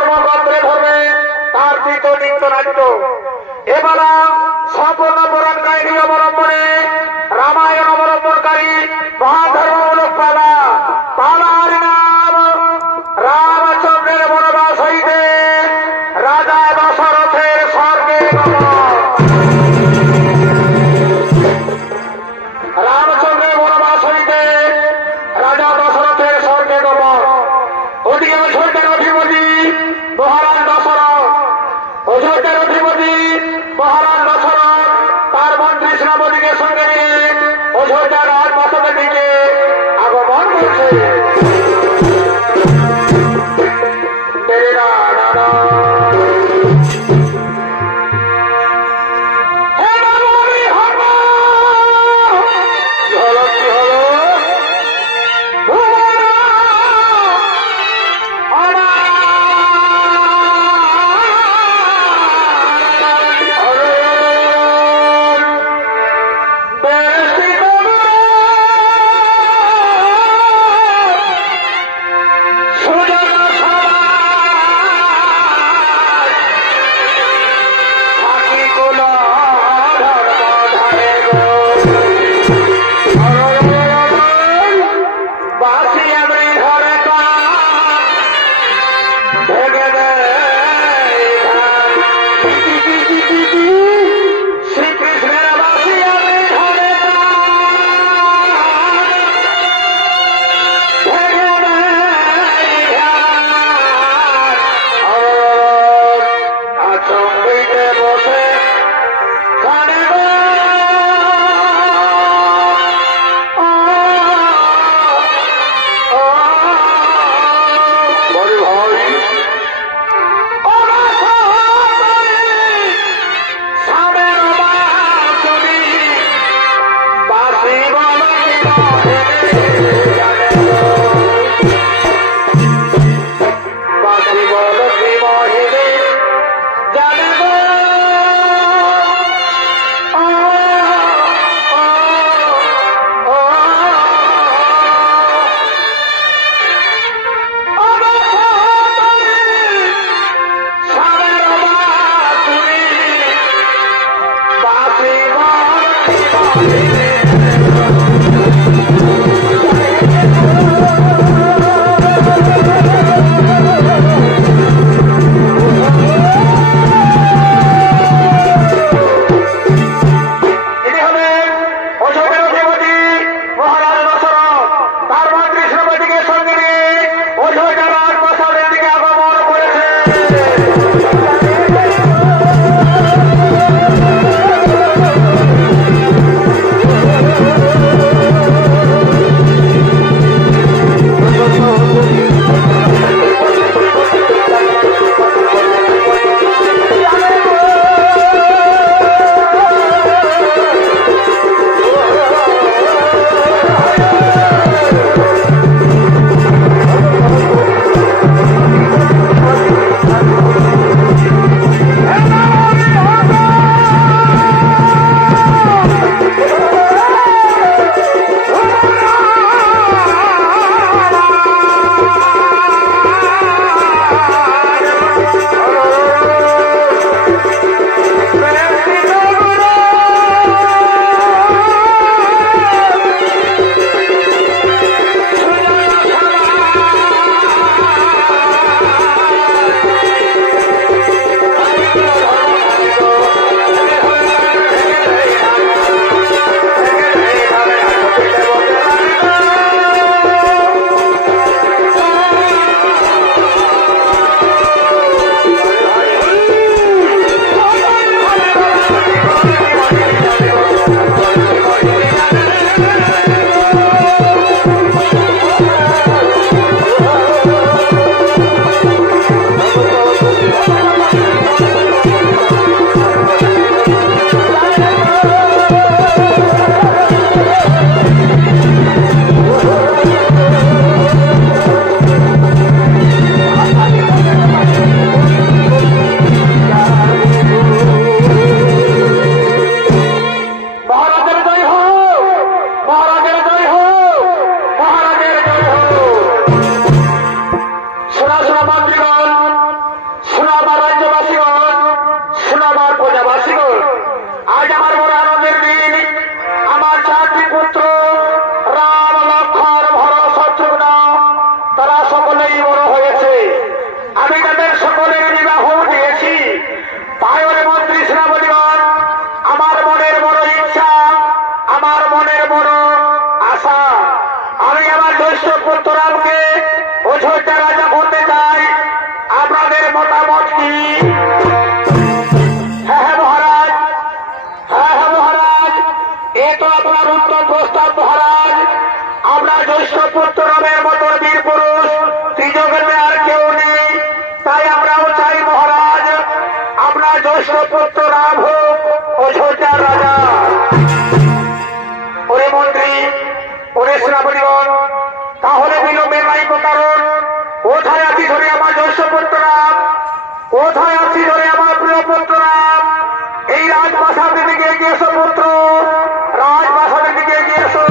কর্মকর্তারে ধরবে তার চিত নিত্য নাট্য এবেলা সম্পূর্ণ পুরাণ কাহিনী অবলম্বনে রামায়ণ অবলম্বনকারী মহাধর্মমূলক পালা পালার নাম রামচন্দ্রের বনবাস হইতে রাজা দশরথের স্বর্গে রামচন্দ্রের বনবাস হইতে রাজা দশরথের স্বর্গে গমন ওদিকে অযোধ্যার অধিপতি মহারাজ দশরথ অযোধ্যার অধিপতি মহারাজ দশরথ তার মন্ত্রী সেনাপতিকে সঙ্গে নিয়ে প্রস্তাব মহারাজ, আমরা জ্যৈষ্ঠ পুত্র নামের মতো বীর পুরুষ ত্রিজগতে আর কেউ নেই, তাই আমরাও চাই মহারাজ আমরা জ্যৈষ্ঠ পুত্র রাম হোক অযোধ্যার রাজা। ওরে মন্ত্রী, ওরে সেনাপতিগণ, তাহলে বিলম্বের নাই কারণ। কোথায় আছি ধরে আমার জ্যৈষ্ঠ পুত্র রাম? কোথায় আছি ধরে আমার প্রিয় পুত্র রাম? এই রাজপ্রাসাদের দিকে এগিয়ে এসো পুত্র, রাজপ্রাসাদের দিকে এগিয়ে এসো।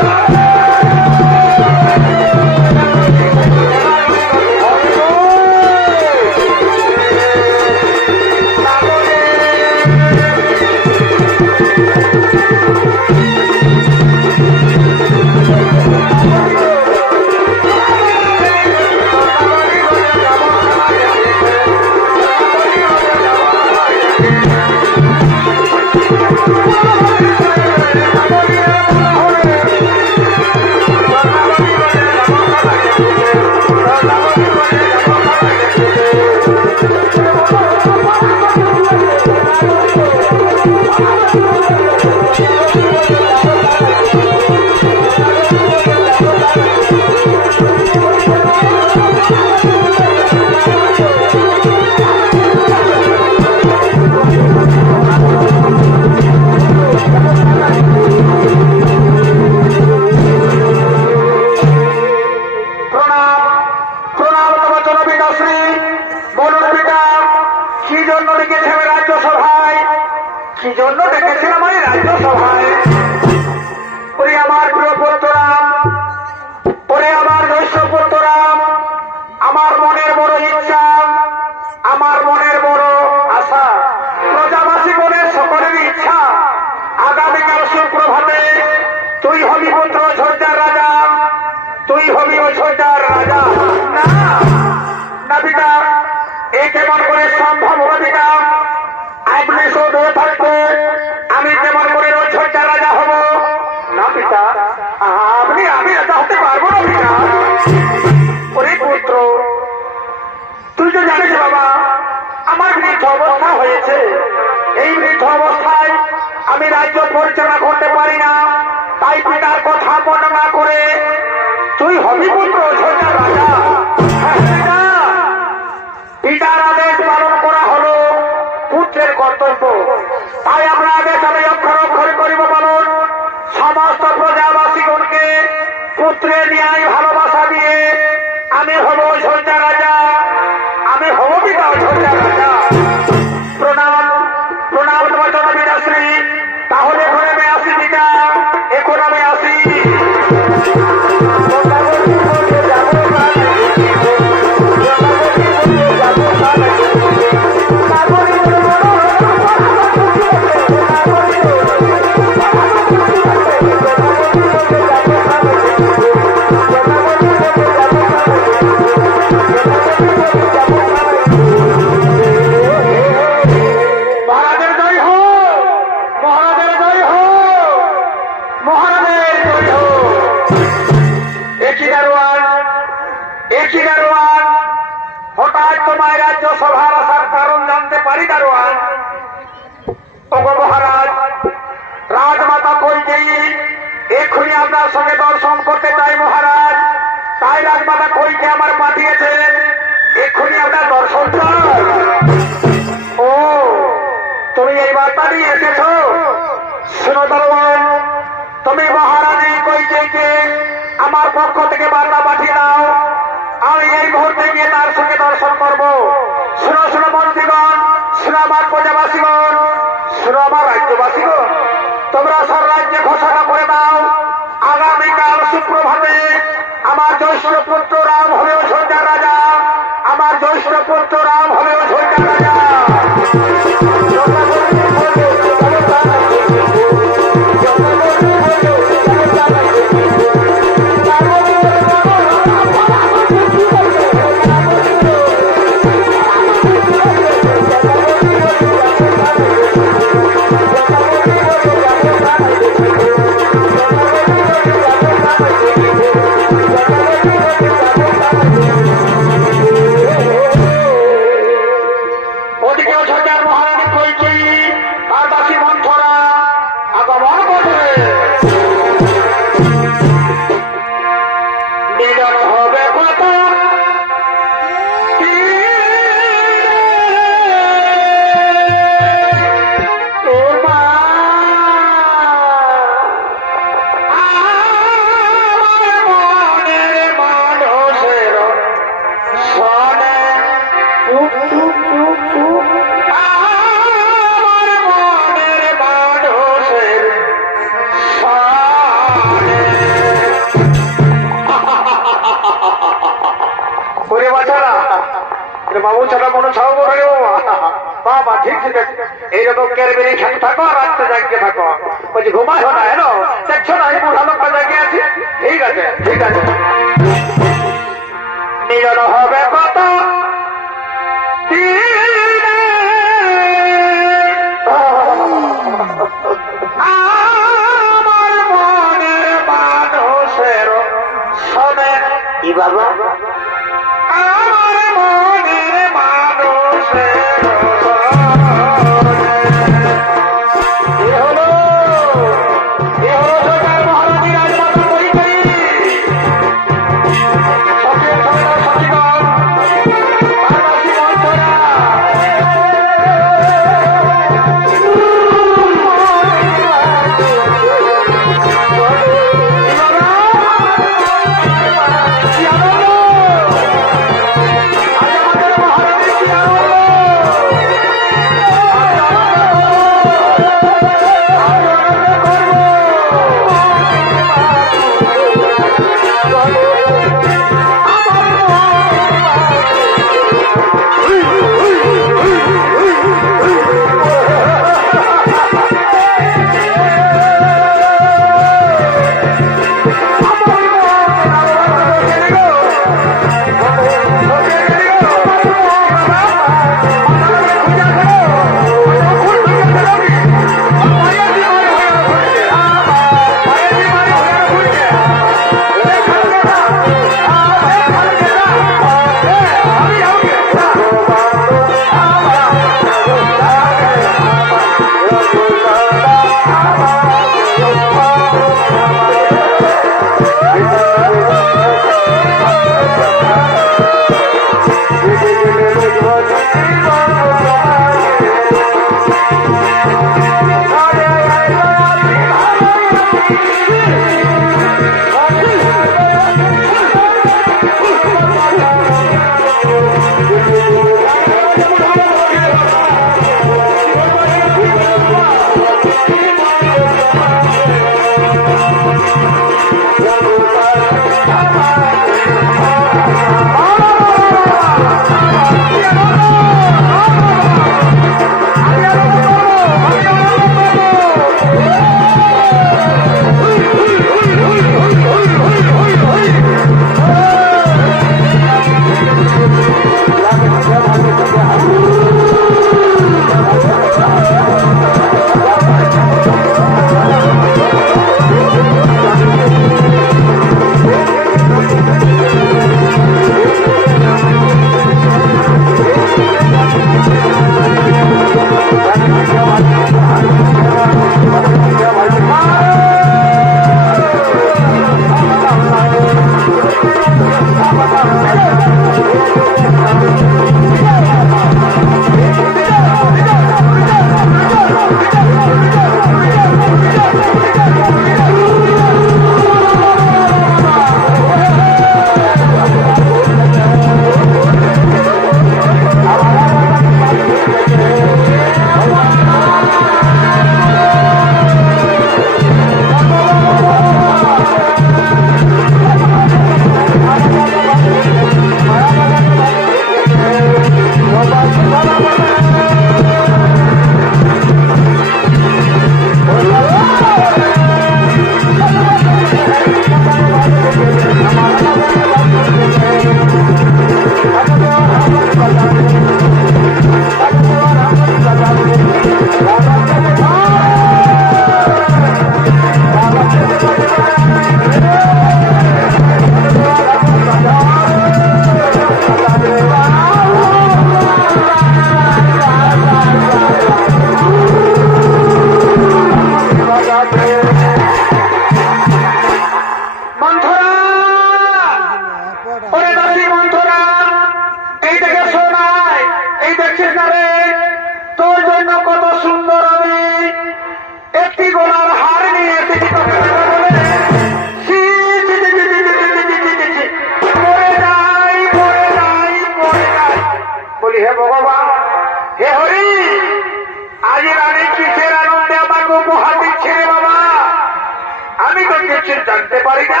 জানতে পারি না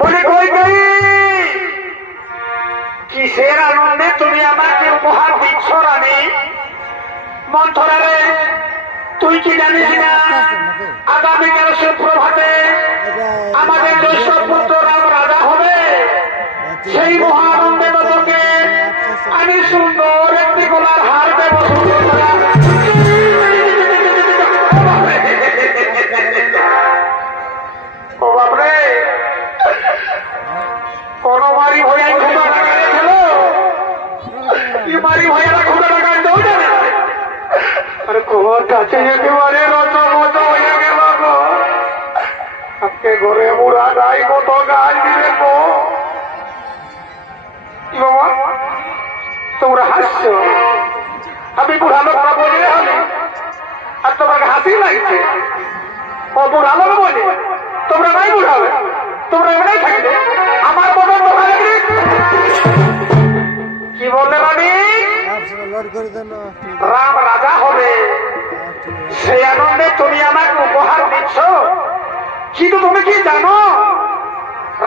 বলে কই কই কিসের আনন্দে তুমি আমাকে উপহার দিচ্ছ রানী? মন্থরা রে, তুই কি জানিস না আগামীকাল সুপ্রভাতে আমাদের জ্যৈষ্ঠ পুত্র রাম রাজা হবে? সেই মহা আনন্দে তোকে আমি সুন্দর একটি গোলার হার দেব। ও বাপরে, কোন মারি ভয়া খোঁজা লাগাই ছিল, কি মারি ভয়া খোঁজা লাগাই দেও জানে? আরে তোমার কাছে একেবারে রচমচ হয়ে গেল গো। আজকে ঘরে মুড়া নাই, কত গাছ দিলে গো। কি বাবা তোমরা হাসছ? আমি বুড়া লোকরা বলে হলে আর তোমার হাসি লাগছে। ও বুড়া লোক বলে তোমরা নাই বুঝাবে, তোমরা এমনি থাকবে আমার মতন বোঝা লাগবে। কি বললে রানী? রাম রাজা হবে, সেই আনন্দে তুমি আমাকে উপহার দিচ্ছ। কিন্তু তুমি কি জানো,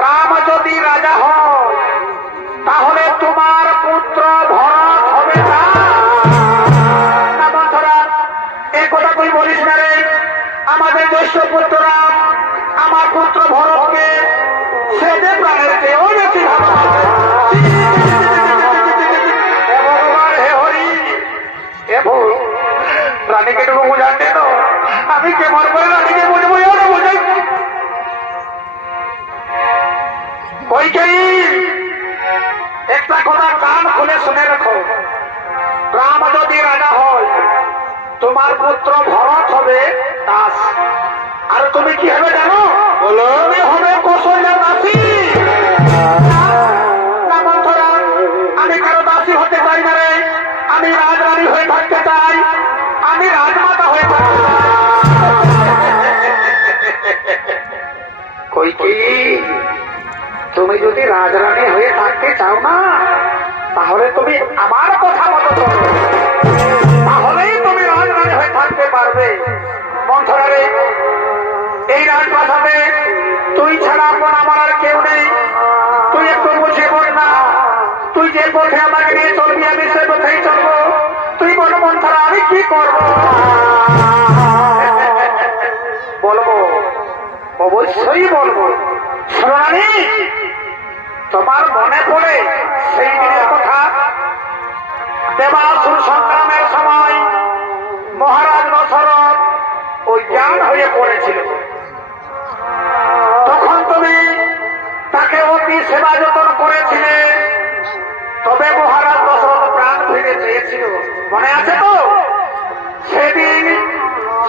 রাম যদি রাজা হয় তাহলে তোমার পুত্র ভরত হবে না। বন্ধুরা, এই কথা তুই বলিস না রে। আমাদের জ্যৈষ্ঠ পুত্র রাম আমার পুত্র ভরতকে সে যে প্রাণের চেয়েও বেশি ভালোবাসে। হে হরি, রানীকে টুকু বুঝাতে তো আমি কেমন করে রানীকে বুঝবো? বুঝাই কইকেই একটা কথা কান খুলে শুনে রাখো। রাম যদি রাজা হয় তোমার পুত্র ভরত হবে দাস। আর তুমি কি হবে জানো? বলো। তুমি হবে কৌশল্যার দাসী। আমি কারো দাসী হতে চাই না রে। আমি রাজরানী হয়ে থাকতে চাই, আমি রাজমাতা হয়ে থাকতে চাই। কই কি তুমি যদি রাজরানী হয়ে থাকতে চাও না, তাহলে তুমি আমার কথা মতো করো, তাহলেই তুমি রাজরানী হয়ে থাকতে পারবে। মন্থরা রে, এই রাজপ্রাসাদে তুই ছাড়া আপন আমার আর কেউ নেই। তুই একটু বুঝে বল না, তুই যে পথে আমাকে নিয়ে চলবি আমি সে পথেই চলবো। তুই বল মন্থরা, আমি কি করব? বলবো, অবশ্যই বলবো। রানী, তোমার মনে পড়ে সেই পেরেছিল, মনে আছে তো? সেদিন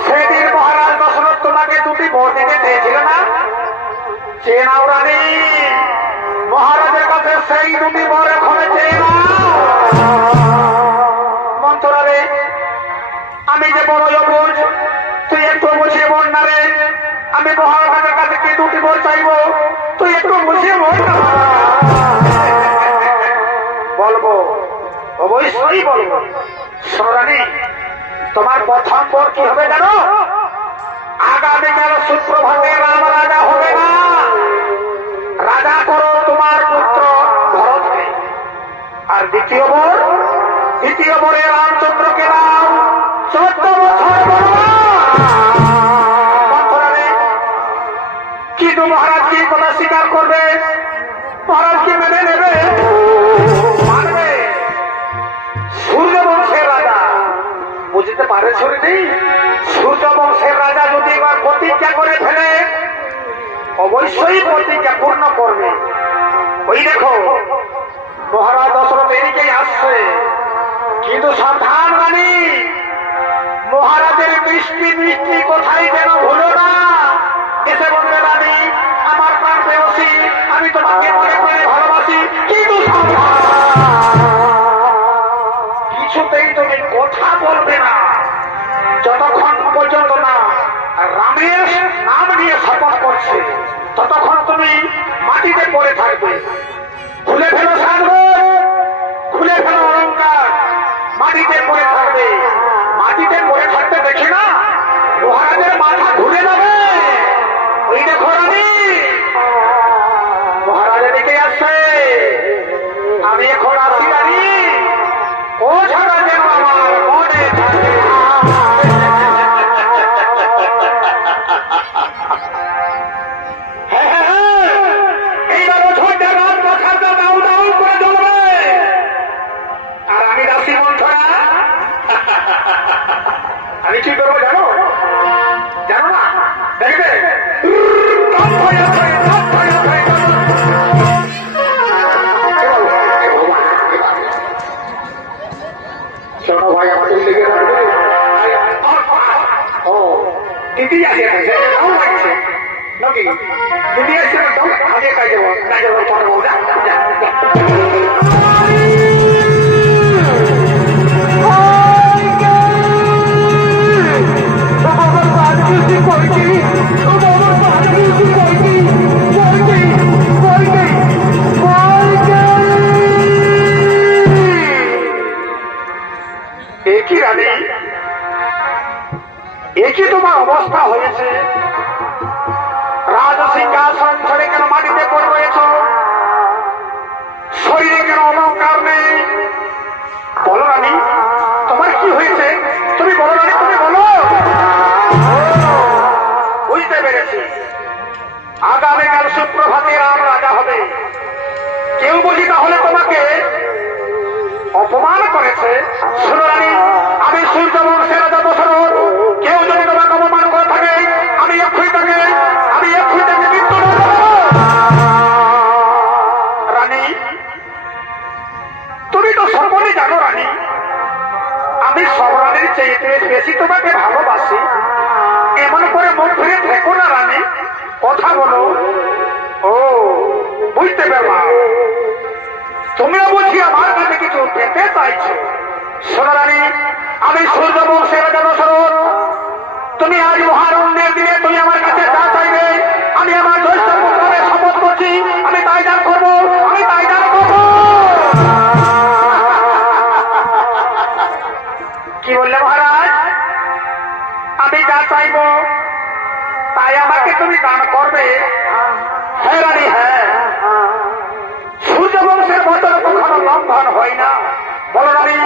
সেদিন মহারাজ দশরথ তোমাকে দুটি বর দিতে চেয়েছিল না? চেয়ে নাও রানী, মহারাজের কাছে সেই দুটি বর এখন চেয়ে নাও। মন্থরা রে, আমি যে বড় অবুঝ, তুই একটু বুঝিয়ে বল না রে। আমি মহারাজের কাছে কি দুটি বর চাইবো, তুই একটু বুঝিয়ে বল না। বলবো, অবশ্যই বলবো। সোনারানী, তোমার প্রথম বর কি হবে জানো? আগামীকাল সুপ্রভাতে রাম রাজা হবে না, রাজা করো তোমার পুত্র ভরতকে। আর দ্বিতীয় বরে রামচন্দ্রকে দাও 14 বছর বনবাস। কিন্তু মহারাজ কি কথা স্বীকার করবে? মহারাজ কি মেনে নেবে? মানবে। সূর্যবংশের রাজা, বুঝতে পারে শুনি, সূর্যবংশের রাজা যদি এবার প্রতিজ্ঞা করে ফেলে, অবশ্যই প্রতিজ্ঞা পূর্ণ করবে। ওই দেখো মহারাজ দশরথ এদিকেই আসছে, কিন্তু সাবধান রানী, মহারাজের মিষ্টি মিষ্টি কোথায় যেন ভুলো না। এসে বলবে রানী, আমার প্রাণ প্রেয়সী, আমি তোমাকে মনে প্রাণে ভালোবাসি, কিন্তু কিছুতেই তুমি কথা বলবে না যতক্ষণ পর্যন্ত না রামের নাম নিয়ে শপথ করছে, ততক্ষণ তুমি মাটিতে পড়ে থাকবে। খুলে ফেলো সাজগোজ, খুলে ফেলো অলঙ্কার, মাটিতে পড়ে থাকবে। মাটিতে পড়ে থাকতে দেখি না মহারাজের মাথা ঘুরে যাবে। ওই দেখো রানী, মহারাজের দিকে আসছে। আমি এখন আসি রানী, ও ছাড়া যেন আমার মনে থাকে। আমি কি করবো জানো? জানো না? দেখবে শোনো ভাই, আমাদের লেগে দিদি আছে নাকি? দিদি আছে আগে কাজ যাবো, কাজ যাবো, পারবো না। একই তোমার অবস্থা হয়েছে, রাজ সিংহাসন ছেড়ে কেন মাটিতে পড়ে রয়েছ? শরীরে কেন অলঙ্কার নেই? বলো রানী, তোমার কি হয়েছে? তুমি বলো রানী, তুমি বলো। বুঝতে পেরেছি, আগামীকাল সুপ্রভাতে রাম রাজা হবে। কেউ বুঝি তাহলে তোমাকে অপমান করেছে। শোনো রানী, আমি সূর্যবংশের রাজা দশরথ, কেউ যদি তোমাকে অপমান করে থাকে, আমি এক্ষুনি তাকে মৃত্যু দেব। রানী, তুমি তো সকলেই জানো রানী, আমি সব রানীর চেয়ে বেশি তোমাকে ভালোবাসি। এমন করে মুখ ফিরে থেকো না রানী, কথা বলো। ও, বুঝতে পারলাম, তুমিও বুঝি আমার কাছে কিছু পেতে চাইছো। শোনো রানী, আমি সূর্যবংশের রাজা দশরথ, তুমি আজ মহারণ্যের দিনে তুমি আমার কাছে যা চাইবে, আমি আমার জ্যৈষ্ঠ পুত্রে শপথ করছি, আমি তাই দান করবো, আমি তাই দান করবো। কি বললে মহারাজ? আমি যা চাইব তাই আমাকে তুমি দান করবে? হ্যাঁ রানী, হ্যাঁ। সূর্যবংশের বদল কখনো লঙ্ঘন হয় না। বলো রানী,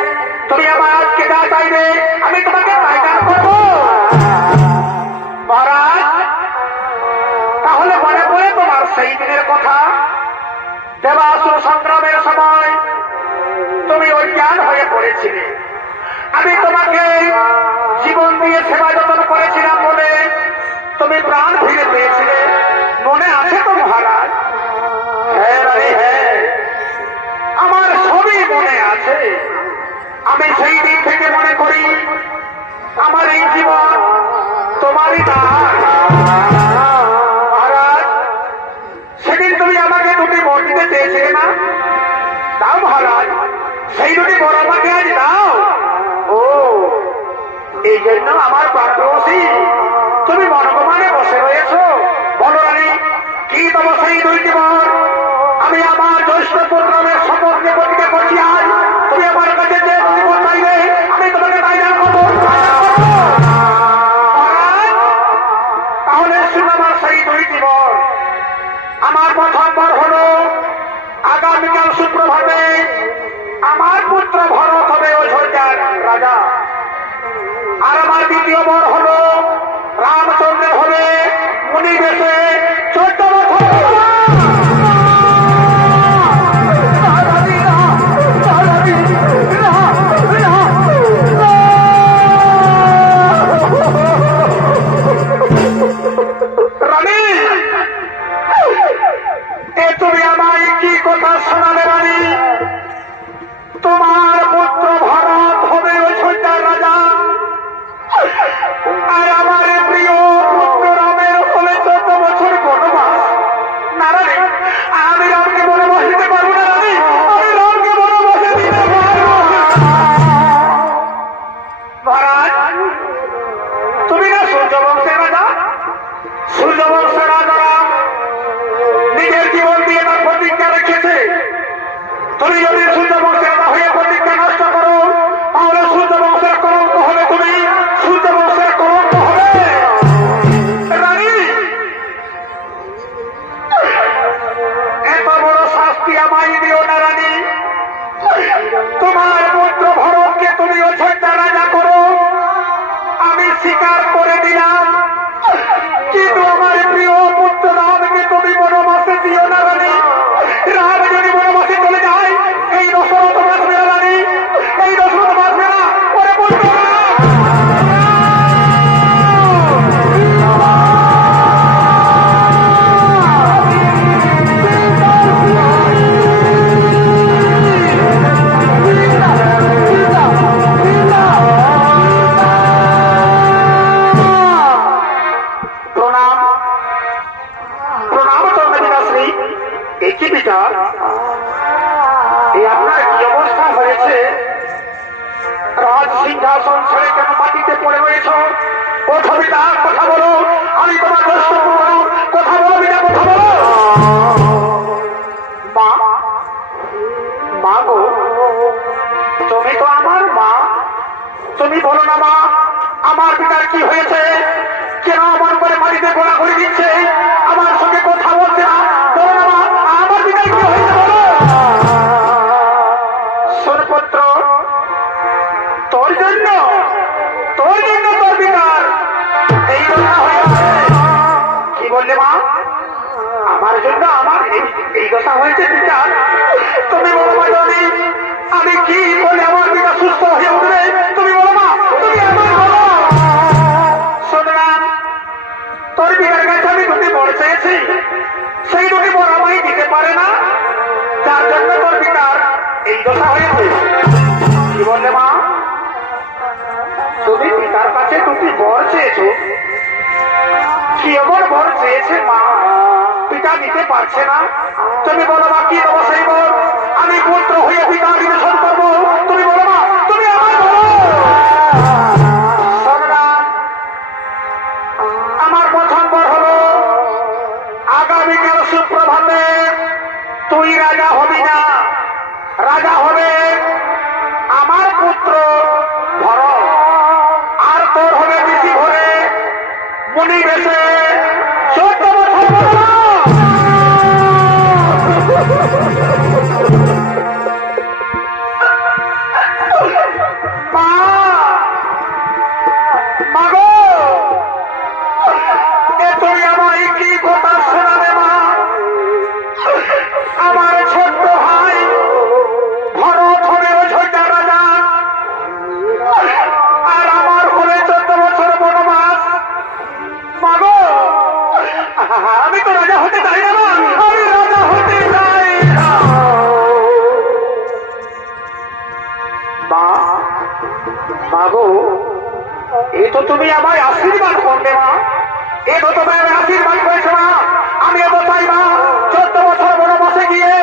তুমি আমার আজকে যা চাইবে, আমি তোমাকে তাই দান করবো। মহারাজ, তাহলে মনে পড়ে তোমার সেই দিনের কথা, দেবাসুর সংগ্রামের সময় তুমি অজ্ঞান হয়ে পড়েছিলে। আমি তোমাকে জীবন দিয়ে সেবা যত্ন করেছিলাম বলে তুমি প্রাণ ফিরে পেয়েছিলে, মনে আছে তো মহারাজ? হ্যাঁ রানী, হ্যাঁ, আমার সবই মনে আছে। আমি আমি সেই দিন থেকে মনে করি আমার এই জীবন তোমারই দান। মহারাজ, সেদিন তুমি আমাকে দুটি বর দিতে চেয়েছিলে না? দাও মহারাজ, সেই দুটি বর আমাকে আজ দাও। ও, এই জন্য আমার প্রাণপ্রবাসী তুমি মনগমানে বসে রয়েছ। বলো রানী, কি তবে সেই দুইটি বর? আমি আমার জ্যৈষ্ঠ পুত্রের শপথকে প্রতিজ্ঞা করছি, আজ তুমি আমার কাছে যে জীবন চাইবে আমি তোমাকে তাই দান করবো। তাহলে শুন আমার সেই দুইটি বর। আমার প্রথম বর হল আগামীকাল সুপ্রভাতে আমার পুত্র ভরত হবে অযোধ্যার রাজা। আর আমার দ্বিতীয় বর হল রামচন্দ্র হবে মুনি বেশে 14 বছর। রানী, এ তুমি আমায় কি কথা শোনালে রানী? তোমার পুত্র ভরত হবে অযোধ্যার রাজা, আর আমার প্রিয় পুত্র রামের হবে 14 বছর বনবাস। না রানী, আমি রামকে বনবাস দিতে পারবো না রানী, আমি রামকে বনবাসে দিতে পারবো। মহারাজ, তুমি না সূর্যবংশের রাজা? সূর্যবংশের রাজারা নিজের জীবন দিয়ে তার প্রতিজ্ঞা রেখেছে। তুমি যদি সূর্যবংশের রাজা হয়ে প্রতিজ্ঞা নষ্ট করো, তাহলে সূর্যবংশের কলঙ্ক হবে, তুমি সূর্যবংশের কলঙ্ক হবে। রানী, এত বড় শাস্তি আমায় দিও না রানী। তোমার পুত্র ভরতকে তুমি অযোধ্যা রাজা করো, আমি স্বীকার করে দিলাম, কিন্তু আমার প্রিয় পুত্র রামকে তুমি বনবাসে দিও না রানী। রাম যদি বনবাসে চলে যায়, এই দশরথ বাঁচবে না রানী, এই দশরথ বাঁচবে না। ওরে পুত্র প্রণাম, প্রণাম চন্দ্রবিনাশ্রী। এই কি পিতা, এই আপনার কি অবস্থা হয়েছে? রাজ সিংহাসন ছেড়ে কেন মাটিতে পড়ে রয়েছ? ওঠো পিতা, কথা বলো, আমি তোমার জ্যেষ্ঠ পুত্র, কথা বলো পিতা, কথা বলো। মা, মা গো, তুমি তো আমার মা, তুমি বলো না মা, আমার পিতার কি হয়েছে? কেন আমার উপরে মাটিতে ঘোরাঘুরি দিচ্ছে? আমার সঙ্গে কথা বলছে না, বলো না মা, আমার পিতার কি হয়েছে বলো। শোন পুত্র, তোর জন্য তোর পিতার এই কথা হয়েছে। কি বললে মা? আমার জন্য আমার এই কথা হয়েছে পিতার? তুমি বলো মা, আমি কি বলে আমার পিতা সুস্থ হয়ে উঠবে? তুমি বলো মা, তুমি আমার বলো। শুনলাম তোর পিতার কাছে আমি দুটি বর চেয়েছি, সেই দুটি বর আমায় দিতে পারে না, যার জন্য তোর পিতার এই দশা হয়েছে। কি বললে মা? তুমি পিতার কাছে দুটি বর চেয়েছো? কি এমন বর চেয়েছে মা পিতা দিতে পারছে না? তুমি বলো মা, কি দেবো সেই বর? আমি পুত্র হয়ে পিতা নিবেদন করবো, তুমি বলো মা, তুমি আমার বলো। আমার প্রথম বর হলো আগামীকাল সুপ্রভাতে তুই রাজা হবি না, রাজা হবে আমার পুত্র ভরত, আর তোর হবে বেশি ভরে মুনি বেশে 14 বছর। মা গো, এ তুই আমায় কি কথা শোনাবে মা? আমার ছোট্ট ভাই ভরত হবে অযোধ্যা রাজা, আর আমার হলে 14 বছর বনবাস। মা গো, আমি তো রাজা হতে চাই না, আমি রাজা হতে চাই না। মা, মাগো, এই তো তুমি আমায় আশীর্বাদ করলে মা, এই তো তুমি আমায় আশীর্বাদ করেছো মা। আমি এত চাই মা, 14 বছর বনবাসে গিয়ে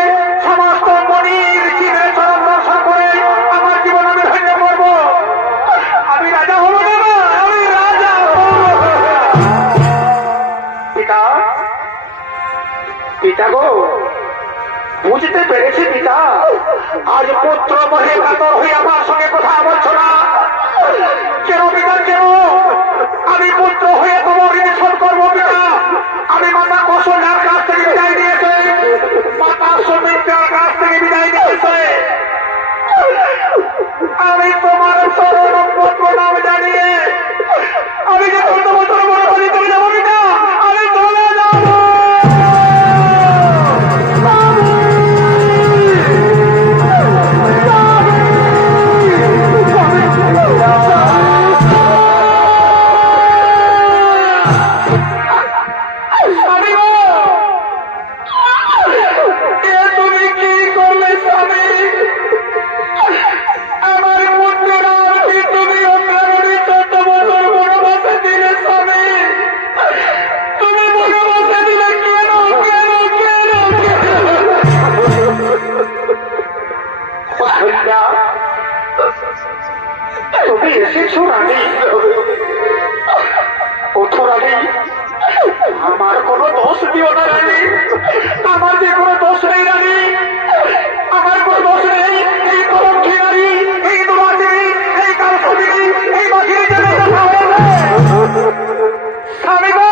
সমস্ত মনির শিবের চরণ দর্শন করে আমার জীবন আমি ধন্য করবো। আমি রাজা হবো না মা, আমি রাজা হবো। পিতা, পিতা গো, বুঝতে পেরেছি পিতা, আজ পুত্র বহে কাতর হয়ে আমার সঙ্গে কথা বলছো না কেন পিতা, কেন? আমি পুত্র হয়ে তোমার ঋণ শোধ করবো পিতা। আমি মাতা কৌশল্যার কাছ থেকে বিদায় দিয়েছে, মাতা সুমিত্রার কাছ থেকে বিদায় দিয়েছে। আমি তোমার চরণ পত্র নাম জানিয়ে আমি যে 14 বছর বড় বাড়ি চলে যাবো পিতা, আমি চলে যাবো। তুমি এসেছো রানী, ওঠো রানী, আমার কোনো দোষ দিও না রানী, আমার যে কোনো দোষ নেই রানী, আমার কোনো দোষ নেই। এই কলঙ্কি নারী, এই দুর্বাসিনী, এই কালসবিনী, এই বাসিনী জন্য কথা হয়েছে। স্বামী গো,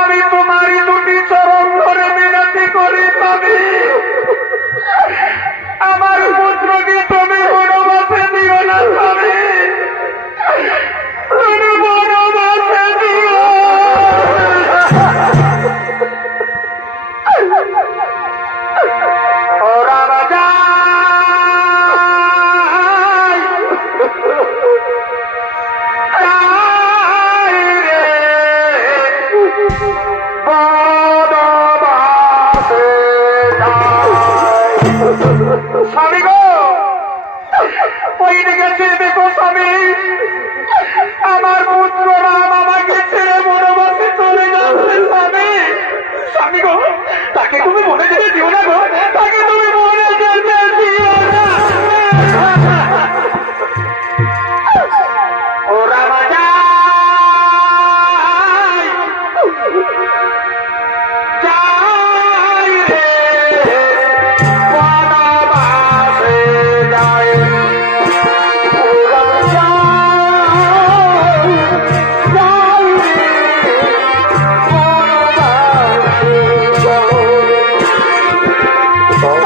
আমি তোমারই দুটি চরণ ধরে মিনতি করি স্বামী, আমার পুত্রকে তুমি বনবাসে দিও না স্বামী, তুমি বনবাসে দিও। ও রাজা, স্বামী গো, ওই দিকে ছেড়ে দেখো স্বামী, আমার পুত্র রাম আমাকে ছেড়ে বনবাসে চলে যাচ্ছে স্বামী। স্বামী গো, তাকে তুমি মনে যেতে দিও না গো, তাকে তুমি মনে যেতে দিও না। ও রাম Oh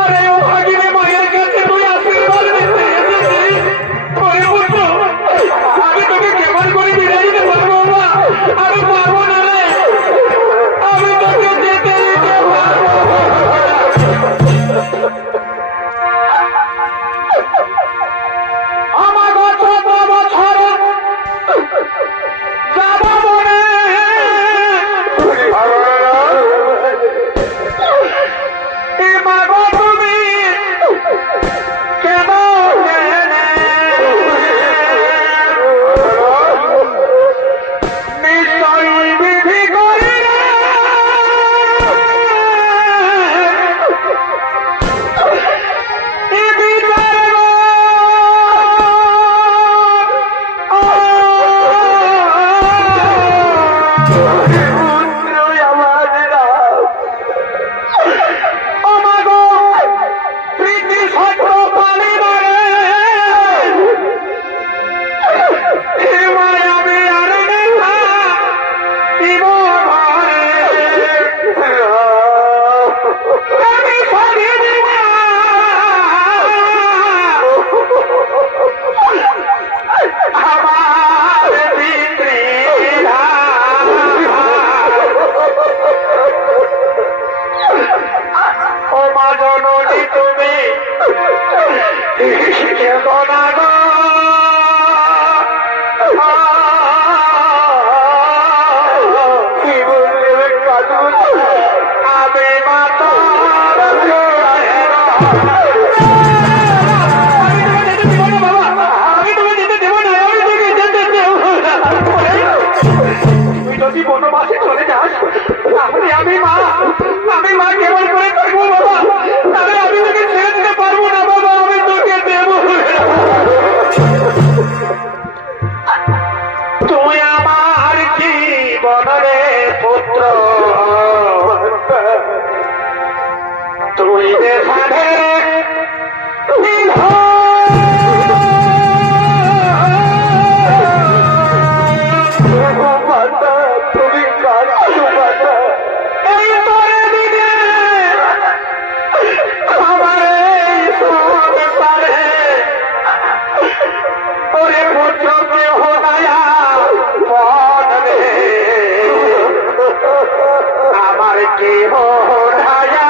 আরে ও ভাগিনে মায়ের কাছে তুই আশীর্বাদ দিতে এসেছিস। ওরে পুত্র, আমি তোকে কেমন করে বিদায় দিতে পারবো মা? আমি পারবো না রে, আমি তোকে যেতে দিতে পারবো না। আমার ১৭ বছর যাব মনে তুমি কেন নিশ্চয় বিধি করি বনবাসে চলে যাস, আমি মা কেমন করে থাকবো বাবা? তাহলে আমি তোকে ছেড়ে দিতে পারবো না বাবা, আমি তোকে দেব। তুই আমার জীবন রে পুত্র, তুই দেখানে আমার কি হো ঢায়া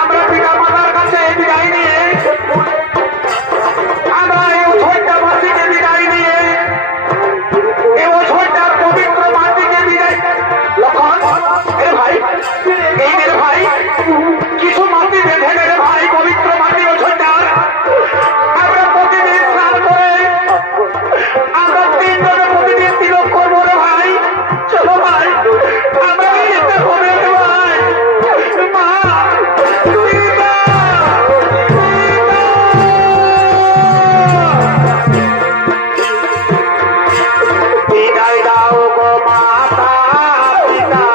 আমরা পিতা মাতার কাছে বিদায় নিয়ে আমরা এই অযোধ্যাবাসীকে বিদায় নিয়ে এই অযোধ্যার পবিত্র মাটিকে বিদায় লক্ষণ এর ভাই এই মেরে ভাই কিছু মাটি বেঁধে রে ভাই পবিত্র মাটি অযোধ্যার আমরা প্রতিদিন স্নান করে আমরা 3 জনে প্রতিদিন তিলক করবো রে ভাই চলো ভাই আমরা যেতে হবে রে ভাই মা বিদায় দাও গো মাতা পিতা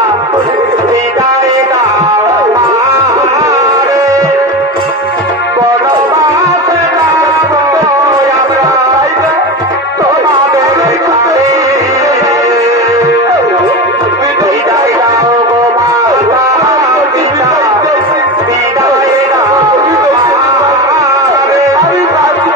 বিদায় দাও মা রে বনবাসে যাবো আমরা তোমাদের কাছে বিদায় দাও গো মাতা পিতা বিদায় দাও মা রে বনবাসে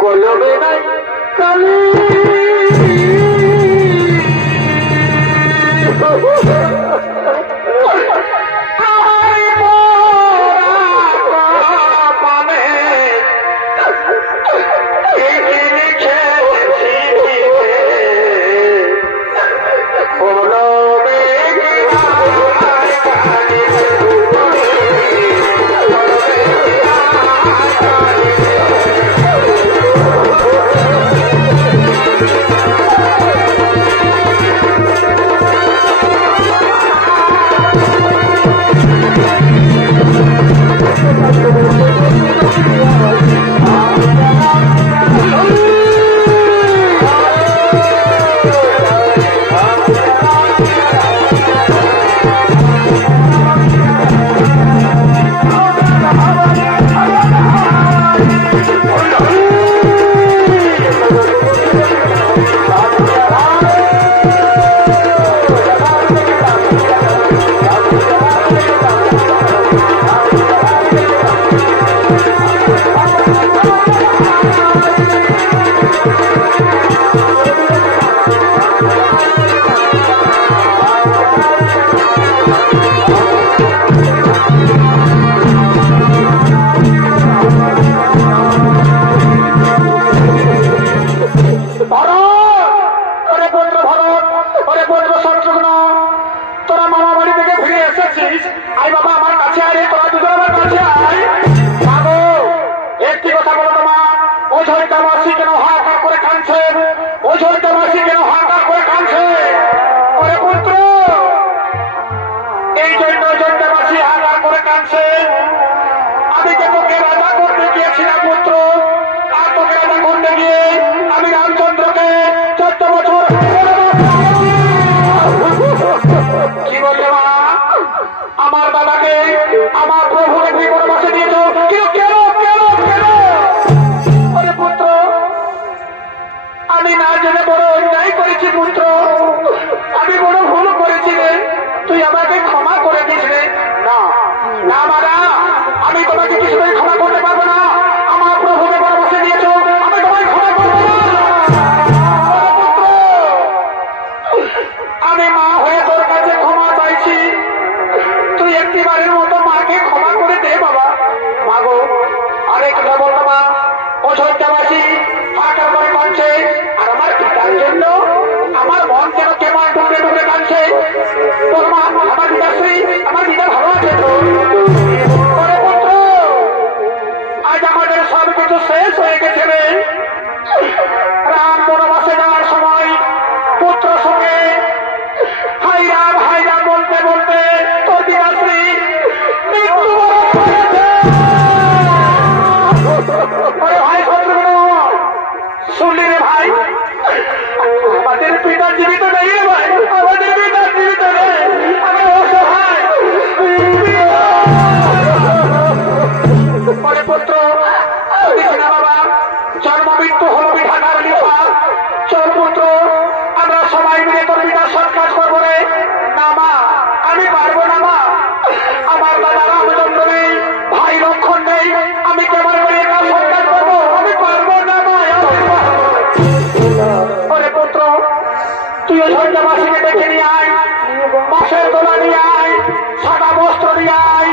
কলমে নাই কালি অযোধ্যাবাসী কেন হাহাকার করে কাঁদছে? ওরে পুত্র, এই জন্য অযোধ্যাবাসী হাহাকার করে কাঁদছে। আমি যে তোকে রাজা করতে গিয়েছিলাম পুত্র, আর তোকে রাজা করতে গিয়ে আমি রামচন্দ্রকে 14 বছর কি বললে মা? আমার দাদাকে, আমার প্রভুকে তুমি বনবাসে দিয়েছ, কেন কেন কেন কেন? ওরে পুত্র, আমি না জেনে বড় অন্যায় করেছি পুত্র, আমি বড় ভুল করেছি রে, তুই আমাকে ক্ষমা করে দিস রে। না না মারা, আমি তোমাকে কিছুতেই ক্ষমা করতে পারবো না। আমার প্রভুকে বনবাসে দিয়েছ, আমি তোমায় ক্ষমা করবো না। পুত্র, আমি মা হয়ে তোর কাছে ক্ষমা চাইছি, তুই একটিবারের মতো মাকে ক্ষমা করে দে বাবা। মাগো, আরেক কথা বলতো মা, অযোধ্যাবাসী হাহাকার করে কাঁদছে, আর আমার পিতার জন্য আমার মন কেন কেমন টুকরে টুকরে কাঁদছে। তোর মা, আমার পিতাশ্রী, আমার পিতা ভালো আছে তো? ওরে পুত্র, আজ আমাদের সব কিছু শেষ হয়ে গেছে রে। রাম বনবাসে যাওয়ার সময় পুত্র সঙ্গে হাই রাম বলতে বলতে তোর পিতাশ্রী মৃত্যুবরণ করেছে। ওরে ভাই শত্রুঘ্ন, শুনলি রে ভাই, আমাদের পিতা জীবিত নেই রে ভাই, আমাদের পিতা জীবিত নেই, আমি অসহায়। ওরে পুত্র, দেখিস না বাবা, জন্ম মৃত্যু হল বিধাতার লিখা। চল পুত্র, আমরা সবাই মিলে তোর পিতার সৎকার করবো রে। না মা, আমি পারবো না মা, আমার দাদা রামচন্দ্র নেই, ভাই লক্ষণ নেই, আমি কেমন করে একা সৎকার করবো? আমি পারবো না মা। ওরে পুত্র, তুই অযোধ্যাবাসীকে ডেকে নিয়ে আয়, বাঁশের দোলা নিয়ে আয়, সাদা বস্ত্র নিয়ে আয়,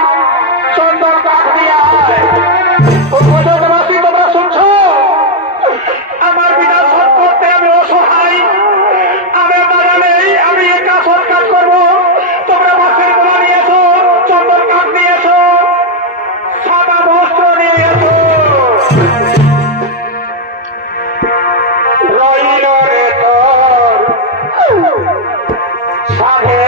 চন্দন কাঠ নিয়ে আয়। অযোধ্যাবাসী তোমরা শুনছো? আমার বিনা সৎ করতে আমি অসহায়, আমার দাদা নেই, আমি একা সৎ কাজ করবো। তোমরা বাঁশের দোলা নিয়ে এসো, চন্দন কাঠ নিয়ে এসো, সাদা বস্ত্র নিয়ে এসো। রইল রে তোর সাধে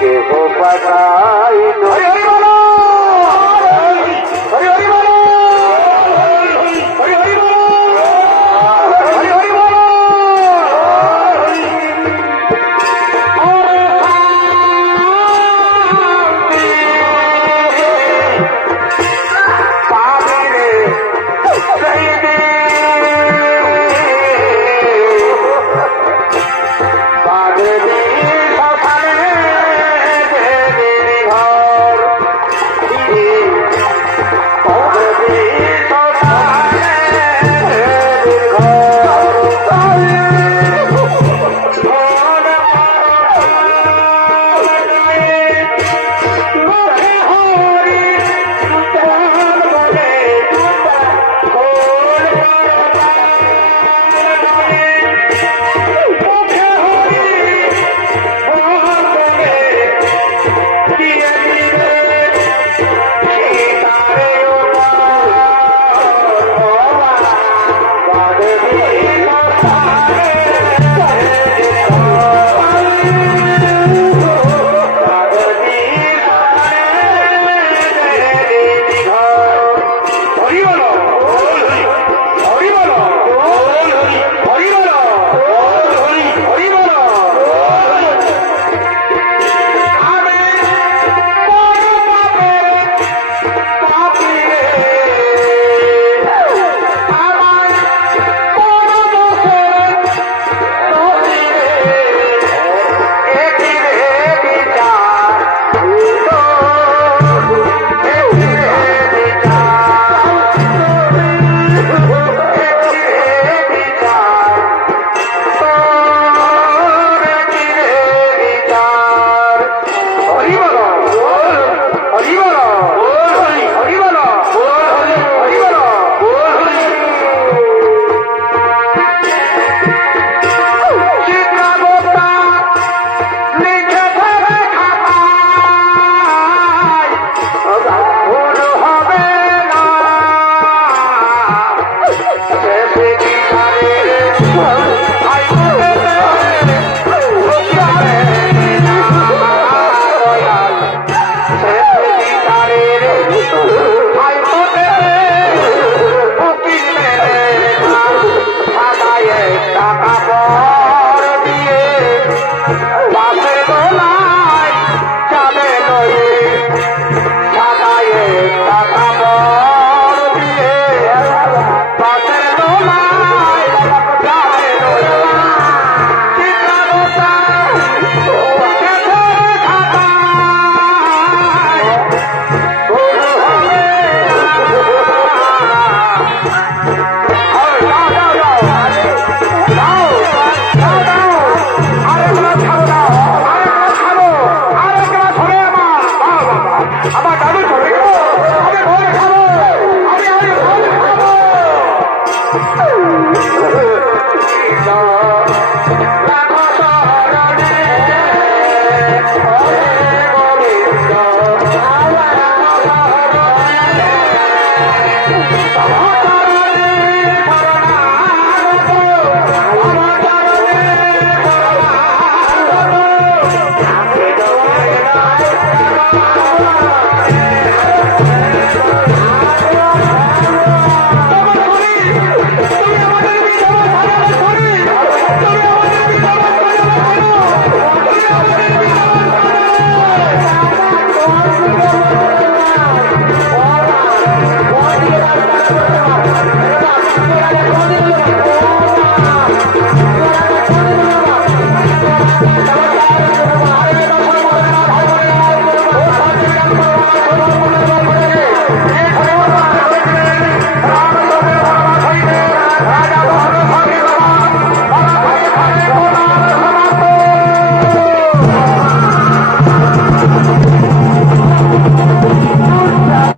के हो पता